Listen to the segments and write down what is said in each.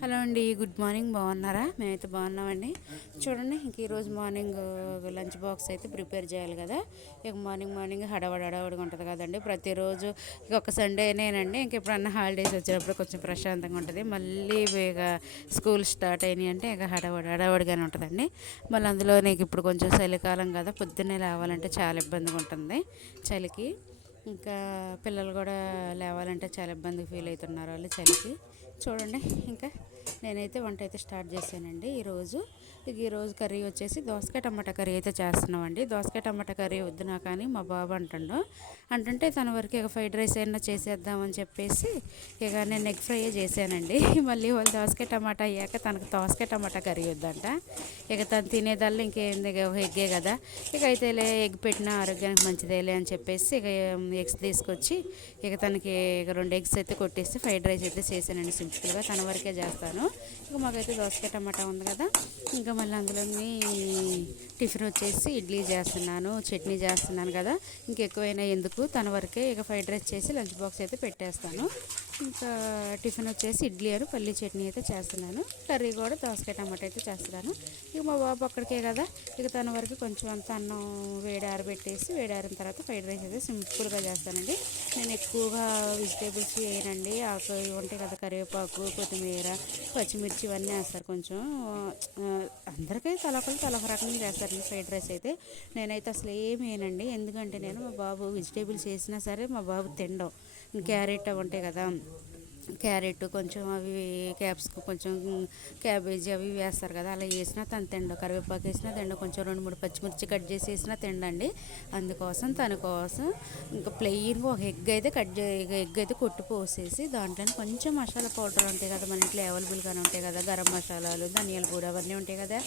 Hello అండి, good morning. బాగున్నారా? మేమైతే బాగున్నామండి. చూడండి, ఇంక ఈరోజు మార్నింగ్ లంచ్ బాక్స్ అయితే ప్రిపేర్ చేయాలి కదా. ఇక మార్నింగ్ హడావడిగా ఉంటుంది కదండి ప్రతిరోజు. ఇక ఒక సండేనేనండి, ఇంక ఎప్పుడన్నా హాలిడేస్ వచ్చినప్పుడు కొంచెం ప్రశాంతంగా ఉంటుంది. మళ్ళీ ఇక స్కూల్ స్టార్ట్ అయినాయి అంటే ఇక హడావడిగానే ఉంటుందండి. మళ్ళీ అందులో నీకు ఇప్పుడు కొంచెం చలికాలం కదా, పొద్దున్నే లేవాలంటే చాలా ఇబ్బందిగా ఉంటుంది చలికి. ఇంకా పిల్లలు కూడా లేవాలంటే చాలా ఇబ్బందిగా ఫీల్ అవుతున్నారు వాళ్ళు చలికి. చూడండి, ఇంకా నేనైతే వంట అయితే స్టార్ట్ చేశానండి ఈరోజు. ఈరోజు కర్రీ వచ్చేసి దోసకాయ టమాటా కర్రీ అయితే చేస్తున్నామండి. దోసకాయ టమాటా కర్రీ వద్దు నాకు అని మా బాబు అంటుంటే తన వరకు ఇక ఫ్రైడ్ రైస్ అయినా చేసేద్దామని చెప్పేసి ఇక నేను ఎగ్ ఫ్రై చేశానండి. మళ్ళీ వాళ్ళు దోసకాయ టమాటా అయ్యాక తనకు దోసకాయ టమాటా కర్రీ వద్దంట. ఇక తను తినేదల్లా ఇంకేంది, ఇక ఎగ్గే కదా. ఇక అయితేలే ఎగ్ పెట్టిన ఆరోగ్యానికి మంచిదేలే అని చెప్పేసి ఇక ఎగ్స్ తీసుకొచ్చి ఇక తనకి ఇక 2 ఎగ్స్ అయితే కొట్టేసి ఫ్రైడ్ రైస్ అయితే చేశానండి సింపుల్గా. తన వరకే చేస్తాను. ఇక మాకైతే దోసకాయ టమాటా ఉంది కదా. ఇంకా మళ్ళీ అందులోని టిఫిన్ వచ్చేసి ఇడ్లీ చేస్తున్నాను, చట్నీ చేస్తున్నాను కదా. ఇంకెక్కువైనా ఎందుకు, తన వరకే ఇక ఫ్రైడ్ రైస్ చేసి లంచ్ బాక్స్ అయితే పెట్టేస్తాను. ఇంకా టిఫిన్ వచ్చేసి ఇడ్లీ అని పల్లీ చట్నీ అయితే చేస్తున్నాను. కర్రీ కూడా దోసకాయ టమాటా అయితే చేస్తున్నాను. ఇక మా బాబు అక్కడికే కదా, ఇక తన వరకు కొంచెం అంత అన్నం వేడారిన తర్వాత ఫ్రైడ్ రైస్ అయితే సింపుల్గా చేస్తానండి. నేను ఎక్కువగా వెజిటేబుల్స్ వేయనండి. ఆకు ఉంటాయి కదా, కరివేపాకు, కొత్తిమీర, పచ్చిమిర్చి ఇవన్నీ వేస్తారు కొంచెం. అందరికీ తలొక రకంగా చేస్తారండి ఫ్రైడ్ రైస్ అయితే. నేనైతే అసలు ఏమి వేయనండి. ఎందుకంటే మా బాబు వెజిటేబుల్స్ వేసినా సరే మా బాబు తినడం. క్యారెట్ అవి ఉంటాయి కదా, క్యారెట్ కొంచెం అవి, క్యాప్సికం కొంచెం, క్యాబేజీ అవి వేస్తారు కదా, అలా వేసినా తను తిండు. కరివేపాకు వేసినా తిండు. కొంచెం 2-3 పచ్చిమిర్చి కట్ చేసి వేసినా తిండండి. అందుకోసం తన కోసం ఇంకా ప్లెయిన్గా ఒక ఎగ్ అయితే ఎగ్ అయితే కొట్టి పోసేసి దాంట్లో కొంచెం మసాలా పౌడర్ ఉంటాయి కదా, మన ఇంట్లో అవైలబుల్గానే ఉంటాయి కదా, గరం మసాలాలు, ధనియాల పొడి అవన్నీ ఉంటాయి కదా.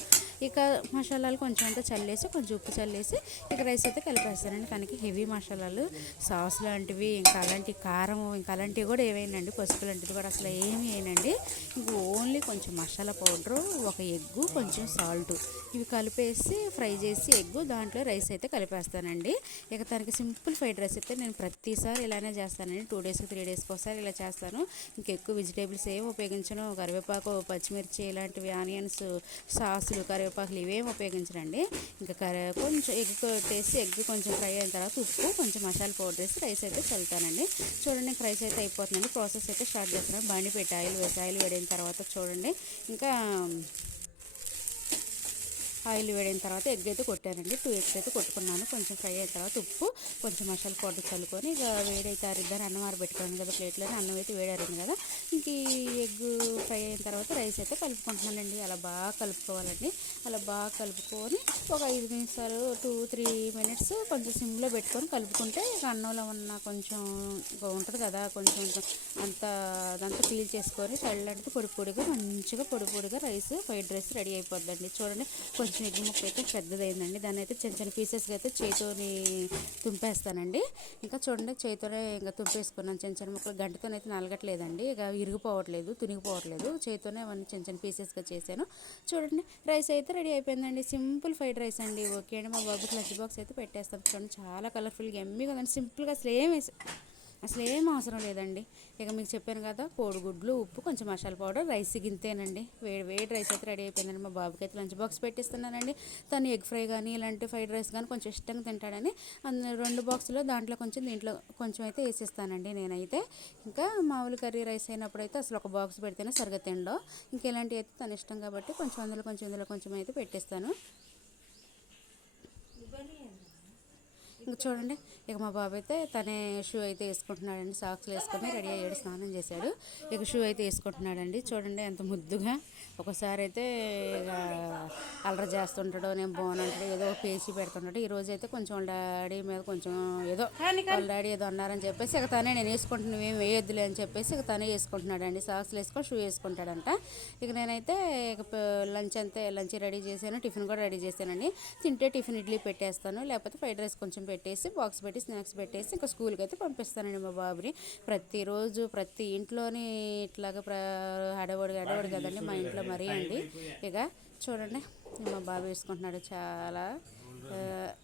ఇక మసాలాలు కొంచెం అంతా చల్లేసి, కొంచెం ఉప్పు చల్లేసి ఇక రైస్ అయితే కలిపేస్తానండి. తనకి హెవీ మసాలాలు, సాస్ లాంటివి, ఇంకా అలాంటి కారం, ఇంకా అలాంటివి కూడా ఏవేనండి, పసుపు లాంటిది కూడా అసలు ఏమి వేయనండి. ఇంక ఓన్లీ కొంచెం మసాలా పౌడరు, ఒక ఎగ్గు, కొంచెం సాల్ట్, ఇవి కలిపేసి ఫ్రై చేసి ఎగ్గు దాంట్లో రైస్ అయితే కలిపేస్తానండి. ఇక తనకి సింపుల్ ఫ్రైడ్ రైస్ అయితే నేను ప్రతిసారి ఇలానే చేస్తానండి. 2 డేస్ 3 డేస్కి ఒకసారి ఇలా చేస్తాను. ఇంకెక్కువ వెజిటేబుల్స్ ఏమి ఉపయోగించను. కరివేపాకు, పచ్చిమిర్చి ఇలాంటివి, ఆనియన్స్, సాసులు, కరివేపాకులు ఇవేమి ఉపయోగించనండి. ఇంకా కొంచెం ఎగ్ కొట్టేసి ఎగ్ కొంచెం ఫ్రై అయిన తర్వాత ఉప్పు, కొంచెం మసాలా పౌడర్ వేసి రైస్ అయితే చల్లుతానండి. చూడండి, రైస్ అయితే అయిపోతుందండి. ప్రాసెస్ అయితే స్టార్ట్ చేస్తున్నాను. బండి పెట్టి ఆయిల్ వేడిన తర్వాత చూడండి, ఇంకా ఆయిల్ వేడిన తర్వాత ఎగ్ అయితే కొట్టానండి. 2 ఎగ్స్ అయితే కొట్టుకున్నాను. కొంచెం ఫ్రై అయిన తర్వాత ఉప్పు, కొంచెం మసాలా పౌడర్ చల్లుకొని ఇక వేడైతే ఆరిద్దని అన్నం ఆరబెట్టుకున్నాను కదా ప్లేట్లోనే. అన్నం అయితే వేడారింది కదా. ఇంక ఈ ఎగ్ ఫ్రై అయిన తర్వాత రైస్ అయితే కలుపుకుంటున్నానండి. అలా బాగా కలుపుకోవాలండి. అలా బాగా కలుపుకొని ఒక 5 నిమిషాలు, 2-3 మినిట్స్ కొంచెం సిమ్లో పెట్టుకొని కలుపుకుంటే ఇక అన్నంలో ఉన్న కొంచెం ఉంటుంది కదా, కొంచెం అదంతా పీల్ చేసుకొని చల్లంటే పొడి పొడిగా రైస్, ఫ్రైడ్ రైస్ రెడీ అయిపోద్దండి. చూడండి, కొంచెం ఎగ్ ముక్క అయితే పెద్దదైందండి. దాన్ని అయితే చిన్న పీసెస్గా అయితే చేతితోని తుంపేస్తానండి. ఇంకా చూడండి, చేతితోనే ఇంకా తుంపేసుకున్నాను. చిన్న ముక్కలు గంటతోనైతే నలగట్లేదండి, ఇక ఇరిగిపోవట్లేదు, తునిగిపోవట్లేదు. చేతితోనే అవన్నీ చిన్న పీసెస్గా చేశాను. చూడండి, రైస్ అయితే రెడీ అయిపోయిందండి. సింపుల్ ఫ్రైడ్ రైస్ అండి. ఓకే అండి, మా బాబుకి లంచ్ బాక్స్ అయితే పెట్టేస్తాను. చూడండి, చాలా కలర్ఫుల్గా ఎమ్మీగా ఉందండి. సింపుల్గా అసలు ఏం అవసరం లేదండి. ఇక మీకు చెప్పాను కదా, కోడిగుడ్లు, ఉప్పు, కొంచెం మసాలా పౌడర్, రైస్ గింతేనండి. వేడి రైస్ అయితే రెడీ అయిపోయిందండి. మా బాబుకి అయితే లంచ్ బాక్స్ పెట్టిస్తున్నానండి. తను ఎగ్ ఫ్రై కానీ ఇలాంటి ఫ్రైడ్ రైస్ కానీ కొంచెం ఇష్టంగా తింటాడని 2 బాక్సులు దాంట్లో కొంచెం దీంట్లో కొంచెం అయితే వేసిస్తానండి నేనైతే. ఇంకా మామూలు కర్రీ రైస్ అయినప్పుడు అయితే అసలు ఒక బాక్స్ పెడితేనే సరిగ్గా తిండో. ఇంకా ఇలాంటివి అయితే తను ఇష్టం కాబట్టి కొంచెం ఇందులో కొంచెం అయితే పెట్టేస్తాను. ఇంక చూడండి, ఇక మా బాబు అయితే తనే షూ అయితే వేసుకుంటున్నాడండి. సాక్స్లు వేసుకొని రెడీ అయ్యాడు, స్నానం చేశాడు. ఇక షూ అయితే వేసుకుంటున్నాడండి. చూడండి ఎంత ముద్దుగా. ఒకసారి అయితే ఇక అల్లరి చేస్తుంటాడు, నేను బాగుంటాడు, ఏదో పేచి పెడుతుంటాడు. ఈరోజు అయితే కొంచెం వాళ్ళ డాడీ మీద కొంచెం ఏదో వాళ్ళ డాడీ ఏదో అన్నారని చెప్పేసి ఇక తనే నేను వేసుకుంటున్నా, నువ్వేం వేయొద్దులే అని చెప్పేసి ఇక తనే వేసుకుంటున్నాడండి. సాక్స్లు వేసుకొని షూ వేసుకుంటాడంట. ఇక నేనైతే ఇక లంచ్ రెడీ చేశాను, టిఫిన్ కూడా రెడీ చేశానండి. తింటే టిఫిన్ ఇడ్లీ పెట్టేస్తాను, లేకపోతే ఫ్రైడ్ రైస్ కొంచెం పెట్టేసి బాక్స్ పెట్టి స్నాక్స్ పెట్టేసి ఇంకా స్కూల్కి అయితే పంపిస్తానండి మా బాబుని. ప్రతిరోజు ప్రతి ఇంట్లోని ఇట్లాగా హడవడి కదండి మా ఇంట్లో మరీ అండి. ఇక చూడండి, మా బాబు వేసుకుంటున్నాడు చాలా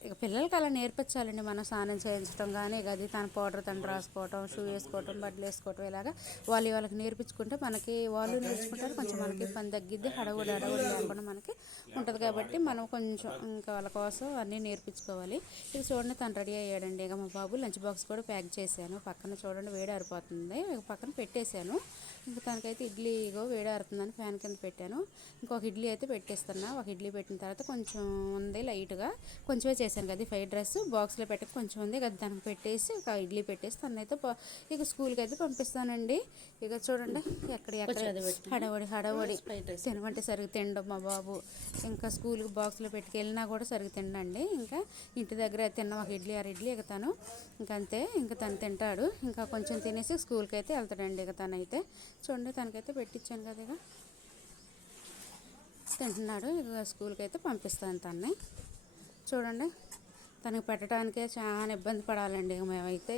ఇక పిల్లలకి అలా నేర్పించాలండి, మనం స్నానం చేయించడం కానీ, ఇక అది తన పౌడర్ తను రాసుకోవటం, షూ వేసుకోవటం, బట్టలు వేసుకోవటం, ఇలాగా వాళ్ళకి నేర్పించుకుంటే మనకి వాళ్ళు నేర్చుకుంటారు, కొంచెం మనకి పని తగ్గిద్ది, హడవుడి లేకుండా మనకి ఉంటుంది. కాబట్టి మనం కొంచెం ఇంకా వాళ్ళ కోసం అన్నీ నేర్పించుకోవాలి. ఇక చూడండి తను రెడీ అయ్యాడండి. ఇక మా బాబు లంచ్ బాక్స్ కూడా ప్యాక్ చేశాను. పక్కన చూడండి వేడి ఆరిపోతుంది, ఇక పక్కన పెట్టేశాను. ఇంకా తనకైతే ఇడ్లీ ఇగో వేడి ఆరుతుందని ఫ్యాన్ కింద పెట్టాను. ఇంకొక ఇడ్లీ అయితే పెట్టేస్తున్నా. ఒక ఇడ్లీ పెట్టిన తర్వాత కొంచెం ఉంది లైట్గా, కొంచెమే చేశాను కదా ఫ్రైడ్ రైస్, బాక్స్లో పెట్టి కొంచెం ఉంది కదా దానికి పెట్టేసి ఒక ఇడ్లీ పెట్టేసి తనైతే ఇక స్కూల్కి అయితే పంపిస్తానండి. ఇక చూడండి ఎక్కడ హడవడి తినమంటే సరిగ్గా తినడం మా బాబు. ఇంకా స్కూల్కి బాక్స్లో పెట్టుకెళ్ళినా కూడా సరిగ్గా తినండి. ఇంకా ఇంటి దగ్గర తిన్న ఒక ఇడ్లీ ఇడ్లీ ఇక తను ఇంకంతే, ఇంకా తను తింటాడు. ఇంకా కొంచెం తినేసి స్కూల్కి అయితే వెళ్తాడండి. ఇక తనైతే చూడండి తనకైతే పెట్టించాను కదా, ఇక తింటున్నాడు. ఇక స్కూల్కి అయితే పంపిస్తాను తన్ని. చూడండి తనకి పెట్టడానికే చాలా ఇబ్బంది పడాలండి. ఇక మేమైతే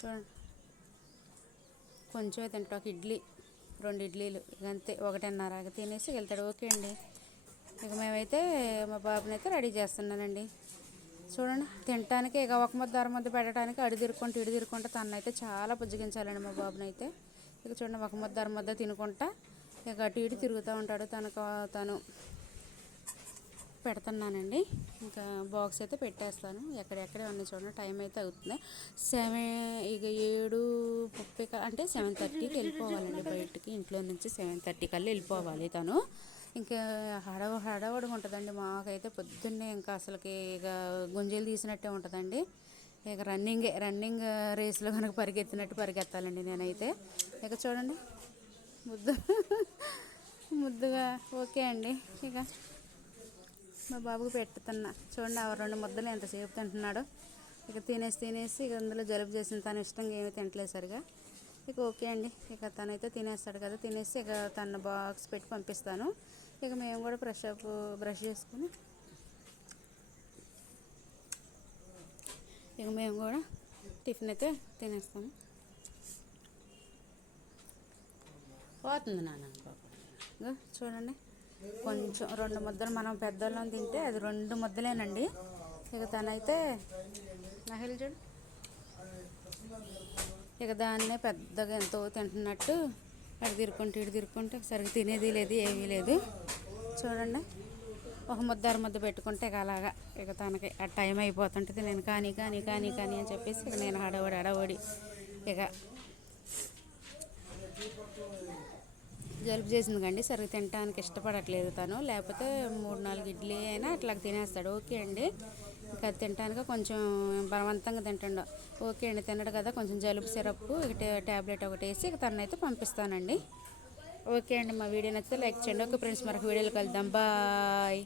చూడండి కొంచెం తింటా, ఒక ఇడ్లీ 2 ఇడ్లీలు ఇక అంతే, 1:30 తినేసి వెళ్తాడు. ఓకే అండి. ఇక మేమైతే మా బాబుని అయితే రెడీ చేస్తున్నానండి. చూడండి తినటానికి ఇక ఒక ముద్ద అరముద్ద పెట్టడానికి అడి తిరుక్కుంటూ ఇడి తిరుక్కుంటా తనైతే చాలా బుజ్జగించాలండి మా బాబుని అయితే. ఇక చూడండి ఒక ముద్ద అరముద్ద తినుకుంటా ఇక అటు ఇటు తిరుగుతూ ఉంటాడు. తను పెడుతున్నానండి. ఇంకా బాక్స్ అయితే పెట్టేస్తాను. ఎక్కడెక్కడే ఉన్నాయి చూడండి. టైం అయితే అవుతుంది 7, ఇక 7:30 అంటే 7:30కి వెళ్ళిపోవాలండి బయటికి. ఇంట్లో నుంచి 7:30 కల్లా వెళ్ళిపోవాలి తను. ఇంకా హడవడిగా ఉంటుందండి మాకైతే పొద్దున్నే. ఇంకా అసలుకి ఇక గుంజీలు తీసినట్టే ఉంటుందండి. ఇక రన్నింగ్ రేస్లో కనుక పరిగెత్తినట్టు పరిగెత్తాలండి నేనైతే. ఇక చూడండి ముద్దుగా ఓకే అండి. ఇక మా బాబుకి పెట్టుతున్నా చూడండి, ఆ 2 ముద్దలు ఎంతసేపు తింటున్నాడు. ఇక తినేసి ఇక అందులో జలుబు చేసింది, తను ఇష్టంగా ఏమీ తింటలేదు సరిగా. ఇక ఓకే అండి. ఇక తనైతే తినేస్తాడు కదా, తినేసి ఇక తన బాక్స్ పెట్టి పంపిస్తాను. ఇక మేము కూడా బ్రష్ చేసుకుని ఇక మేము కూడా టిఫిన్ అయితే తినేస్తాము. పోతుంది నాన్న ఇక చూడండి కొంచెం 2 ముద్దలు మనం పెద్దోళ్ళం తింటే అది 2 ముద్దలేనండి. ఇక తనైతే మహిళ చూడు ఇక దాన్నే పెద్దగా ఎంతో తింటున్నట్టు ఇటు తిరుక్కుంటే సరిగ్గా తినేది లేదు, ఏమీ లేదు. చూడండి ఒక ముద్ద అరముద్ద పెట్టుకుంటే ఇక అలాగా ఇక తనకి ఆ టైం అయిపోతుంటుంది. నేను కానీ అని చెప్పేసి ఇక నేను హడవడి ఇక జలుబు చేసింది కండి, సరిగ్గా తినడానికి ఇష్టపడట్లేదు తను. లేకపోతే 3-4 ఇడ్లీ అయినా అట్లా తినేస్తాడు. ఓకే అండి. ఇంకా తినడానికి కొంచెం బలవంతంగా తింటాడు. ఓకే అండి తినడు కదా, కొంచెం జలుబు సిరప్ ట్యాబ్లెట్ ఒకటి వేసి ఇక తనైతే పంపిస్తానండి. ఓకే అండి. మా వీడియో నచ్చితే లైక్ చేయండి. ఓకే ఫ్రెండ్స్, మరొక వీడియోలో కలుద్దాం. బాయ్.